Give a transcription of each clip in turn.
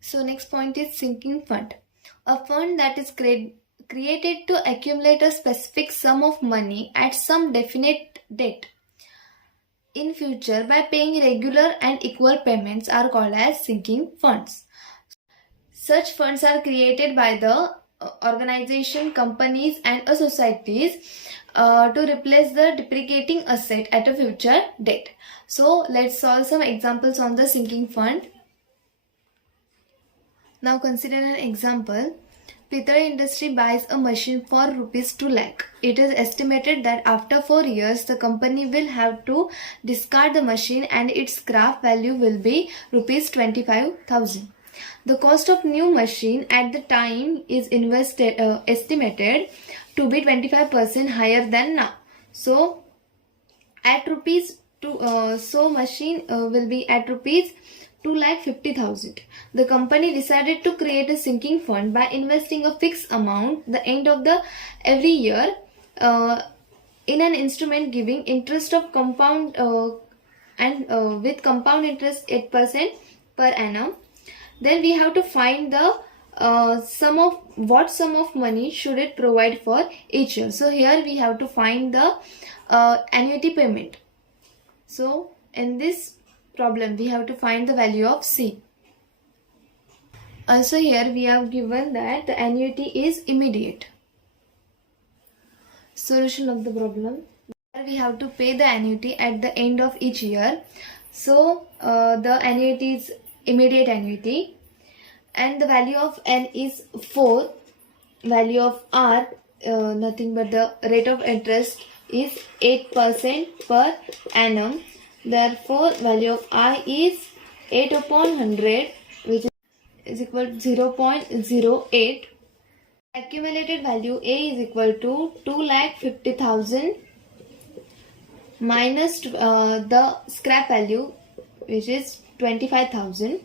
So next point is sinking fund. A fund that is created to accumulate a specific sum of money at some definite date in future by paying regular and equal payments are called as sinking funds. Such funds are created by the organization, companies and societies to replace the depreciating asset at a future date. So let's solve some examples on the sinking fund. Now consider an example. Pitra Industry buys a machine for rupees 2 lakh. It is estimated that after 4 years the company will have to discard the machine and its scrap value will be rupees 25,000. The cost of new machine at the time is estimated to be 25% higher than now. So at rupees 2, machine will be at rupees 2,50,000. The company decided to create a sinking fund by investing a fixed amount the end of the every year in an instrument giving interest of compound and with compound interest 8% per annum. Then we have to find the sum of money should it provide for each year. So here we have to find the annuity payment. So in this problem we have to find the value of C. Also here we have given that the annuity is immediate. Solution of the problem. We have to pay the annuity at the end of each year. So the annuity is immediate annuity and the value of N is 4. Value of R nothing but the rate of interest is 8% per annum. Therefore value of I is 8 upon 100 which is equal to 0.08. Accumulated value A is equal to 2,50,000 minus the scrap value which is 25,000.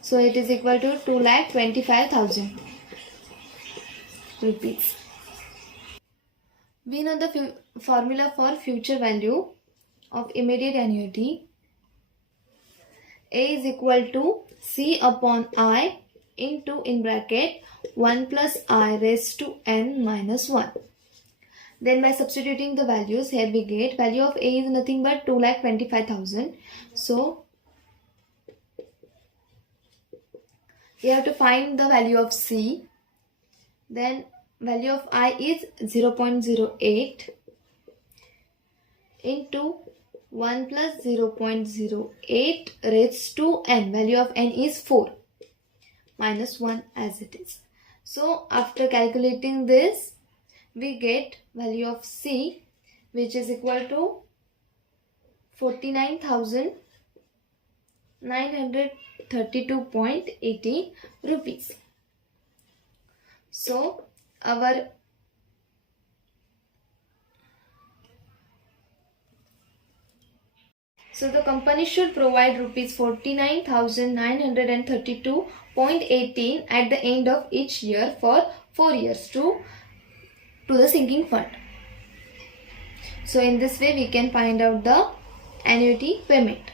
So it is equal to 2,25,000 rupees. We know the formula for future value of immediate annuity. A is equal to C upon I into in bracket 1 plus I raised to n minus 1. Then by substituting the values, here we get value of A is nothing but 2,25,000. So we have to find the value of C. Then value of I is 0.08 into 1 plus 0.08 raised to n. Value of n is 4 minus 1 as it is. So after calculating this, we get value of C which is equal to 49,932.80 rupees. So the company should provide rupees 49,932.18 at the end of each year for 4 years to the sinking fund. So in this way we can find out the annuity payment.